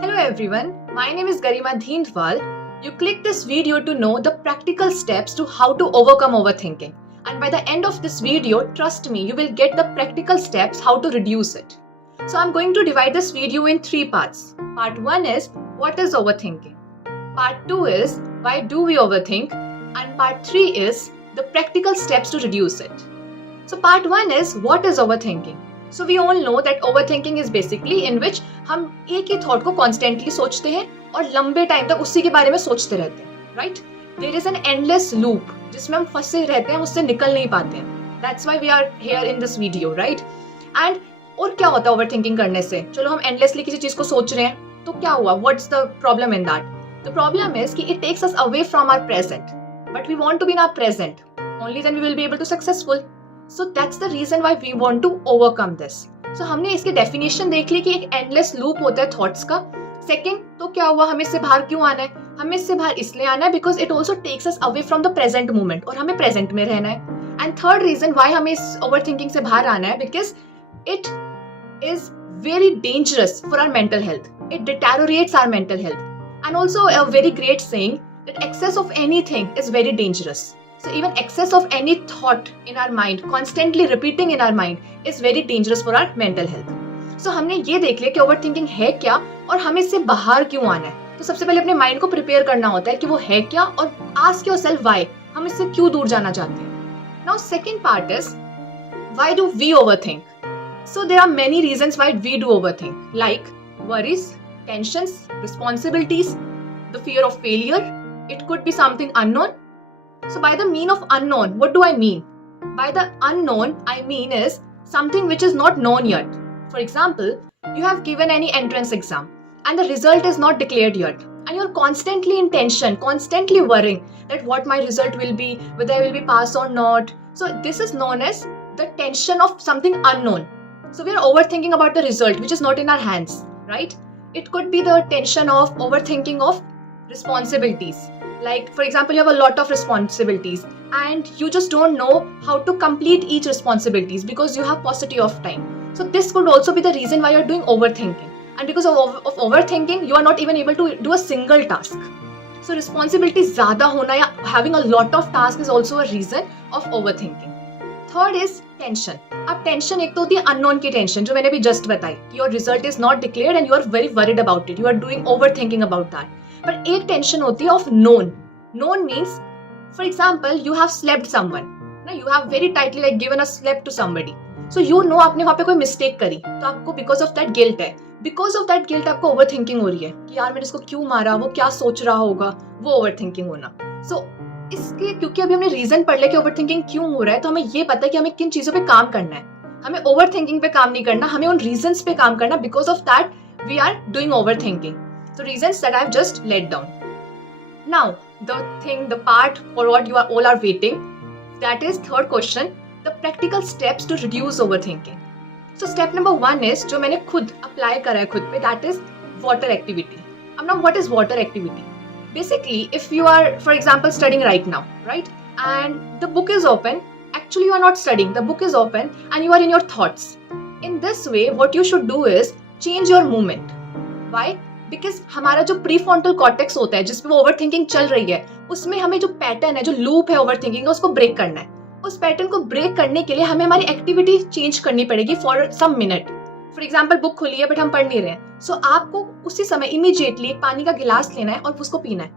Hello everyone, my name is Garima Dheendwal. You click this video to know the practical steps to how to overcome overthinking. And by the end of this video, trust me, you will get the practical steps how to reduce it. So I'm going to divide this video in 3 parts. Part 1 is what is overthinking? Part 2 is why do we overthink? And part 3 is the practical steps to reduce it. So part 1 is what is overthinking? So we all know that overthinking is basically in which हम एक ही thought को constantly सोचते हैं और लंबे time तक उसी के बारे में सोचते रहते हैं, right? There is an endless loop जिसमें हम फंसे रहते हैं, उससे निकल नहीं पाते हैं. That's why we are here in this video, right? And और क्या होता है ओवरथिंकिंग करने से? चलो हम एंडलेसली किसी चीज को सोच रहे हैं तो क्या हुआ? What's the problem in that? The problem is कि it takes us away from our present, but we want to be in our present. Only then we will be able to successful. So that's the reason why we want to overcome this. So हमने इसकी definition देख ली कि एक endless loop होता है thoughts का. Second, तो क्या हुआ? हमें इससे बाहर क्यों आना है? हमें इससे बाहर इसलिए आना है because it also takes us away from the present moment, और हमें प्रेजेंट में रहना है. एंड थर्ड रीजन व्हाई हमें इस ओवरथिंकिंग से बाहर आना है because it is very dangerous for our mental health. It deteriorates our mental health. And also a very great saying that excess of anything is very dangerous. So even excess of any thought in our mind, constantly repeating in our mind, is very dangerous for our mental health. So हमने ये देख लिया कि overthinking है क्या और हमें इससे बाहर क्यों आना है. तो सबसे पहले अपने माइंड को प्रिपेयर करना होता है कि वो है क्या, और ask yourself why, हम इससे क्यों दूर जाना चाहते हैं. Now second part is why do we overthink? So there are many reasons why we do overthink, like worries, tensions, responsibilities, the fear of failure. It could be something unknown. So by the mean of unknown, what do I mean? By the unknown, I mean is something which is not known yet. For example, you have given any entrance exam and the result is not declared yet. And you're constantly in tension, constantly worrying that what my result will be, whether I will be passed or not. So this is known as the tension of something unknown. So we are overthinking about the result, which is not in our hands, right? It could be the tension of overthinking of responsibilities. Like, for example, you have a lot of responsibilities and you just don't know how to complete each responsibilities because you have paucity of time. So this could also be the reason why you're doing overthinking. And because of overthinking, you are not even able to do a single task. So responsibilities ज़्यादा होना या having a lot of tasks is also a reason of overthinking. Third is tension. अब tension एक तो होती है unknown की tension, जो मैंने अभी just बताई. Your result is not declared and you are very worried about it. You are doing overthinking about that. पर एक टेंशन होती है of known. Known means, for example, you have slapped someone, ना, you have very tightly like given a slap to somebody. So you know आपने वहां पे कोई mistake करी, तो आपको बिकॉज ऑफ दैट गिल्ट है. बिकॉज ऑफ दैट गिल्ट आपको ओवरथिंकिंग हो रही है कि यार मैंने इसको क्यों मारा, वो क्या सोच रहा होगा, वो ओवरथिंकिंग होना. सो इसके क्योंकि अभी हमने रीजन पढ़ लिया कि ओवरथिंकिंग क्यों हो रहा है, तो हमें ये पता है कि हमें किन चीजों पे काम करना है. हमें ओवरथिंकिंग पे काम नहीं करना, हमें उन रीजंस पे काम करना. Because of that we are doing overthinking. So reasons that I have just laid down. Now, the part for what you are all are waiting, that is third question, the practical steps to reduce overthinking. So step number 1 is जो मैंने खुद apply करा है खुद पे, that is water activity. Now what is water activity? Basically, if you are, for example, studying right now, right? And the book is open. Actually, you are not studying. The book is open and you are in your thoughts. In this way, what you should do is change your movement. Why? Because हमारा जो prefrontal cortex होता है जिसपे वो overthinking चल रही है, उसमें हमें जो पैटर्न है, जो लूप है ओवरथिंकिंग का, उसको ब्रेक करना है. उस पैटर्न को ब्रेक करने के लिए हमें हमारी एक्टिविटी चेंज करनी पड़ेगी for some minute. For example, book खुली है बट हम पढ़ नहीं रहे हैं. सो आपको उसी समय इमीडिएटली एक पानी का गिलास लेना है और उसको पीना है.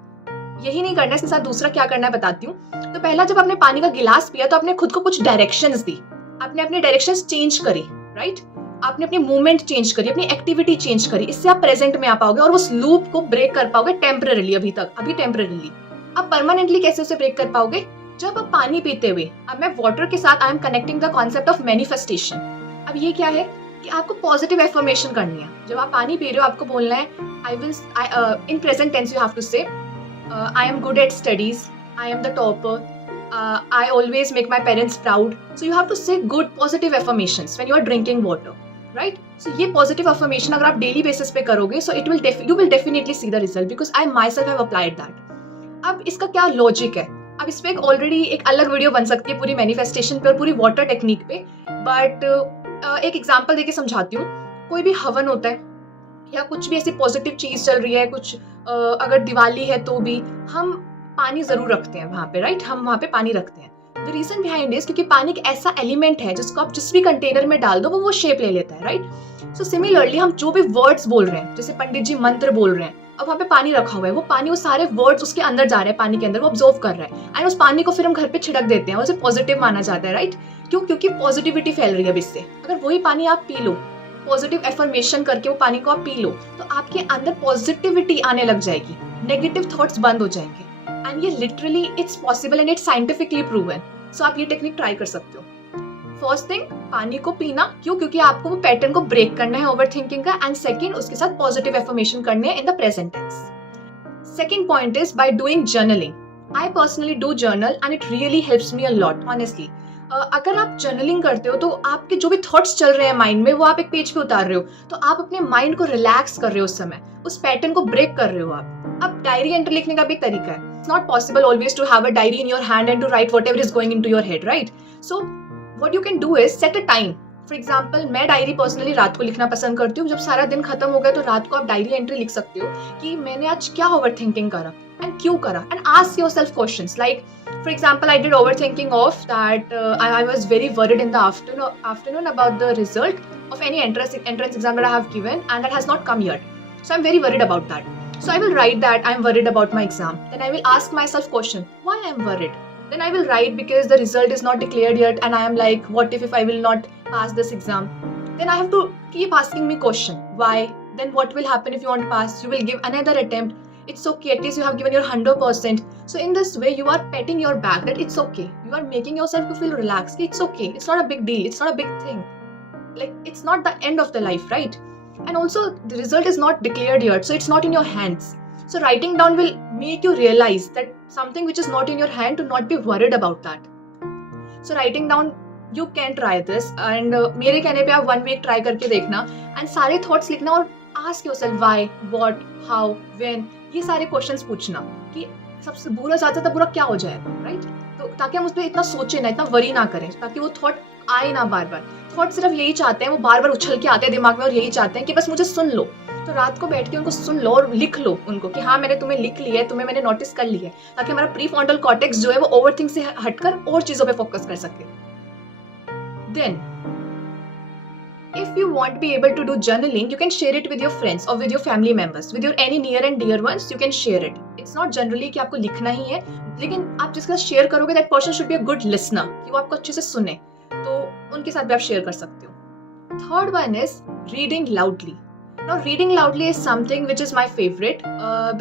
यही नहीं करना है, इसके साथ दूसरा क्या करना है बताती हूँ. तो पहला, जब आपने पानी का गिलास पिया तो आपने खुद को कुछ डायरेक्शंस दी, आपने अपने डायरेक्शंस चेंज करी, राइट? आपने अपनी मूवमेंट चेंज करी, अपनी एक्टिविटी चेंज करी. इससे आप प्रेजेंट में आ पाओगे और उस लूप को ब्रेक कर पाओगे टेम्पररीली. अभी टेम्पररीली. अब परमानेंटली कैसे उसे ब्रेक कर पाओगे? जब आप पानी पीते हुए, अब मैं वाटर के साथ I am connecting the concept of manifestation. अब ये क्या है कि आपको पॉजिटिव एफर्मेशन करनी है. जब आप पानी पी रहे हो, आपको बोलना है I will, in present tense you have to say I am good at studies, I am the topper, I always make my parents proud. So you have to say good positive affirmations when you are drinking water, right? So ये positive affirmation अगर आप daily basis पे करोगे, so you will definitely see the result because I myself have applied that. अब इसका क्या logic है? अब इस पे एक already एक अलग वीडियो बन सकती है पूरी manifestation पे और पूरी water technique पे. But एक example देके समझाती हूँ. कोई भी हवन होता है, या कुछ भी ऐसी पॉजिटिव चीज चल रही है, कुछ अगर दिवाली है तो भी हम पानी जरूर रखते हैं वहां पे, राइट? हम वहां पे पानी रखते हैं। द रीजन बिहाइंड इज क्योंकि पानी एक ऐसा एलिमेंट है जिसको आप जिस भी कंटेनर में डाल दो वो शेप ले लेता है, राइट? सो सिमिलरली हम जो भी वर्ड्स बोल रहे हैं, जैसे पंडित जी मंत्र बोल रहे हैं, अब वहाँ पे पानी रखा हुआ है, वो पानी, वो सारे वर्ड्स उसके अंदर जा रहे हैं, पानी के अंदर वो ऑब्जर्व कर रहा है, एंड उस पानी को फिर हम घर पे छिड़क देते हैं, उसे पॉजिटिव माना जाता है, राइट? क्यों? क्योंकि पॉजिटिविटी फैल रही है अब इससे। अगर वही पानी आप पी लो, पॉजिटिव एफर्मेशन करके वो पानी को आप पी लो, तो आपके अंदर पॉजिटिविटी आने लग जाएगी, नेगेटिव थॉट्स बंद हो जाएंगे। एंड ये literally it's possible and it's scientifically proven. So आप ये टेक्निक ट्राई कर सकते हो। फर्स्ट थिंग, पानी को पीना। क्यों? क्योंकि आपको वो पैटर्न को ब्रेक करना है ओवरथिंकिंग का, एंड सेकंड, उसके साथ पॉजिटिव एफर्मेशन करने हैं in the present tense. Second point is by doing journaling. I personally do journal and it really helps me a lot, honestly. अगर आप जर्नलिंग करते हो तो आपके जो भी थॉट्स चल रहे हैं माइंड में वो आप एक पेज पे उतार रहे हो, तो आप अपने माइंड को रिलैक्स कर रहे हो, उस समय उस पैटर्न को ब्रेक कर रहे हो आप। अब डायरी एंट्री लिखने का भी एक तरीका है। It's not possible always to have a diary in your hand and to write whatever is going into your head, right? So what you can do is set a time. For example, मैं diary personally रात को लिखना पसंद करती हूँ। जब सारा दिन खत्म हो गया तो रात को आप डायरी एंट्री लिख सकते हो कि मैंने आज क्या ओवर थिंकिंग करा एंड क्यों करा, and ask yourself questions like, for example, I did overthinking of that I was very worried in the afternoon about the result of any entrance exam that I have given and that has not come yet. So I'm very worried about that. So I will write that I'm worried about my exam. Then I will ask myself question, why I'm worried? Then I will write because the result is not declared yet and I am like, what if I will not pass this exam? Then I have to keep asking me question, why? Then what will happen if you won't pass? You will give another attempt. It's okay, at least you have given your 100%. So in this way you are patting your back that it's okay. You are making yourself to feel relaxed. It's okay, it's not a big deal, it's not a big thing. Like, it's not the end of the life, right? And also the result is not declared yet, so it's not in your hands. So writing down will make you realize that something which is not in your hand, to not be worried about that. So writing down, you can try this, and मेरे कहने पे आप 1 week try करके देखना and सारे thoughts लिखना और ask yourself why, what, how, when, ये सारे क्वेश्चंस पूछना कि सबसे बुरा ज्यादा बुरा क्या हो जाएगा, राइट? तो ताकि हम उस पर इतना सोचे ना, इतना वरी ना करें, ताकि वो थॉट आए ना बार बार। थॉट सिर्फ यही चाहते हैं, वो बार बार उछल के आते हैं दिमाग में और यही चाहते हैं कि बस मुझे सुन लो। तो रात को बैठ के उनको सुन लो और लिख लो उनको कि हाँ, मैंने तुम्हें लिख लिया है, तुम्हें मैंने नोटिस कर लिया है, ताकि हमारा प्रीफ्रंटल कॉर्टेक्स जो है वो ओवरथिंक से हटकर और चीजों पे फोकस कर सके। Then if you want to be able to do journaling, you can share it with your friends or with your family members, with your any near and dear ones. You can share it. It's not generally कि आपको लिखना ही है, लेकिन आप जिसके साथ share करोगे that person should be a good listener, कि वो आपको अच्छे से सुने, तो उनके साथ भी आप शेयर कर सकते हो। Third one is reading loudly. Now reading loudly is something which is my favorite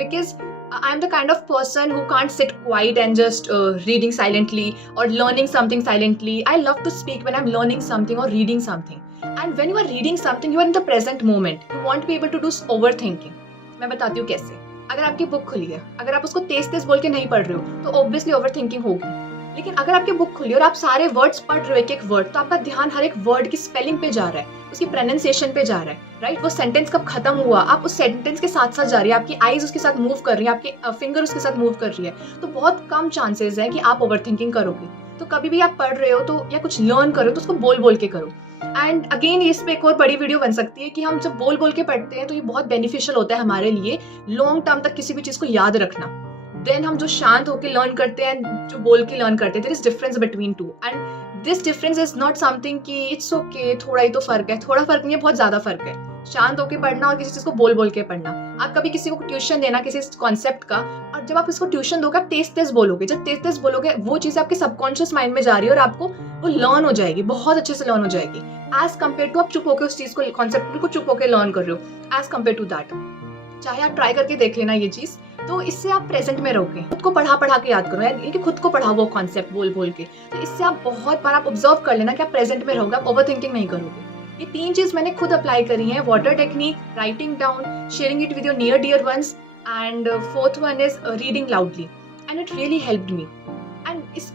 because I am the kind of person who can't sit quiet and just reading silently or learning something silently. I love to speak when I'm learning something or reading something. And when you are reading something, you are in the present moment. You won't be able to do overthinking. मैं बताती हूँ कैसे। अगर आपकी book खुली है, अगर आप उसको तेज तेज बोल के नहीं पढ़ रहे हो तो ऑब्वियसली ओवरथिंकिंग होगी। लेकिन अगर आपकी बुक खुली और आप सारे वर्ड्स पढ़ रहे हो, एक एक वर्ड, तो आपका ध्यान हर एक वर्ड की स्पेलिंग पे जा रहा है, उसकी प्रोनाउंसिएशन पे जा रहा है, राइट? वो सेंटेंस कब खत्म हुआ, आप उस सेंटेंस के साथ साथ जा रही है, आपकी आईज उसके साथ मूव कर रही है, आपके फिंगर उसके साथ मूव कर रही है, तो बहुत कम चांसेस है कि आप ओवरथिंकिंग करोगे। तो कभी भी आप पढ़ रहे हो तो या कुछ लर्न करो तो उसको बोल बोल के करो। एंड अगेन इस पे एक और बड़ी वीडियो बन सकती है कि हम जब बोल बोल के पढ़ते हैं तो ये बहुत बेनिफिशियल होता है हमारे लिए लॉन्ग टर्म तक किसी भी चीज को याद रखना। देन हम जो शांत होकर लर्न करते हैं, जो बोल के लर्न करते हैं, there is difference between two, and this difference is not something कि इट्स ओके, थोड़ा ही तो फर्क है, थोड़ा फर्क नहीं है, बहुत ज्यादा फर्क है। शांत होकर पढ़ना और किसी चीज को बोल बोल के पढ़ना। आप कभी किसी को ट्यूशन देना किसी कॉन्सेप्ट का, और जब आप इसको ट्यूशन दोगे आप तेज तेज बोलोगे, जब तेज तेज बोलोगे वो चीज आपके सबकॉन्शियस माइंड में जा रही है और आपको वो लर्न हो जाएगी, बहुत अच्छे से लर्न हो जाएगी, एज कम्पेयर टू आप चुप होकर उस चीज को, कॉन्सेप्ट को चुप होकर लर्न कर रहे हो, एज कम्पेयर टू दैट। चाहे आप ट्राई करके देख लेना ये चीज, तो इससे आप प्रेजेंट में रहोगे। खुद को पढ़ा पढ़ा के याद करो, यानी कि खुद को पढ़ाओ वो कॉन्सेप्ट बोल बोल के, तो इससे आप बहुत बार आप ऑब्जर्व कर लेना कि आप प्रेजेंट में रहोगे, आप ओवरथिंकिंग नहीं करोगे। ये 3 चीज मैंने खुद अप्लाई करी है, water technique, writing down, sharing it with your near dear ones, and fourth one is reading loudly, and it really helped me. And इस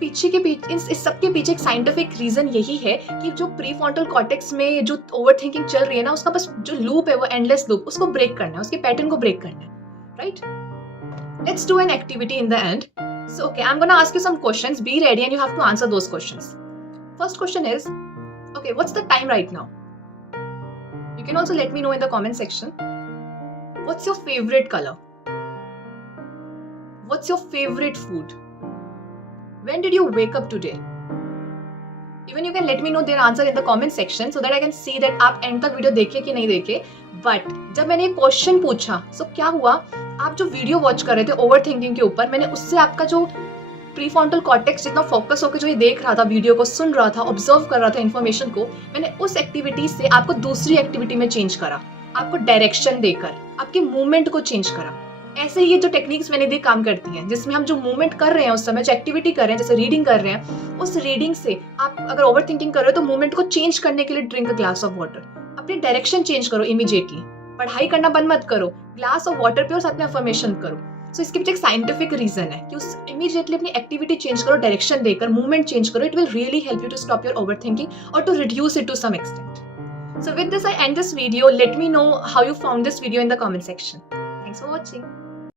सब के पीछे एक साइंटिफिक रीजन यही है कि जो प्रीफ्रंटल कॉर्टेक्स में जो ओवरथिंकिंग चल रही है ना, उसका बस जो लूप है वो एंडलेस लूप, उसको ब्रेक करना है, उसके पैटर्न को ब्रेक करना है, right? Let's do an activity in the end. So, okay, I'm gonna ask you some questions. Be ready and you have to answer those questions. First question is, okay, what's the time right now? You can also let me know in the comment section. What's your favorite color? What's your favorite food? When did you wake up today? Even you can let me know their answer in the comment section so that I can see that आप end तक video देखे कि नहीं देखे. But जब मैंने एक question पूछा, so क्या हुआ, आप जो वीडियो वॉच कर रहे थे ओवर थिंकिंग के ऊपर, मैंने उससे आपका जो प्रीफ्रंटल कॉर्टेक्स जितना फोकस होकर जो ये देख रहा था, वीडियो को सुन रहा था, ऑब्जर्व कर रहा था इन्फॉर्मेशन को, मैंने उस एक्टिविटी से आपको दूसरी एक्टिविटी में चेंज करा, आपको डायरेक्शन देकर आपके मूवमेंट को चेंज करा. ऐसे ही ये जो टेक्निक्स मैंने दी काम करती हैं, जिसमें हम जो मूवमेंट कर रहे हैं उस समय, जो एक्टिविटी कर रहे हैं, जैसे रीडिंग कर रहे हैं, उस रीडिंग से आप अगर ओवर थिंकिंग कर रहे हो तो मूवमेंट को चेंज करने के लिए drink a glass of water, अपनी डायरेक्शन चेंज करो इमीडिएटली. पढ़ाई करना बंद मत करो, ग्लास ऑफ वाटर पियो और साथ में अफर्मेशन करो. सो इसके पीछे एक साइंटिफिक रीजन है कि उस इमीडिएटली अपनी एक्टिविटी चेंज करो, डायरेक्शन देकर मूवमेंट चेंज करो. It will really help you to stop your over thinking और to reduce it to some extent. So with this I end this video. Let me know how you found this video in the comment section. Thanks for watching.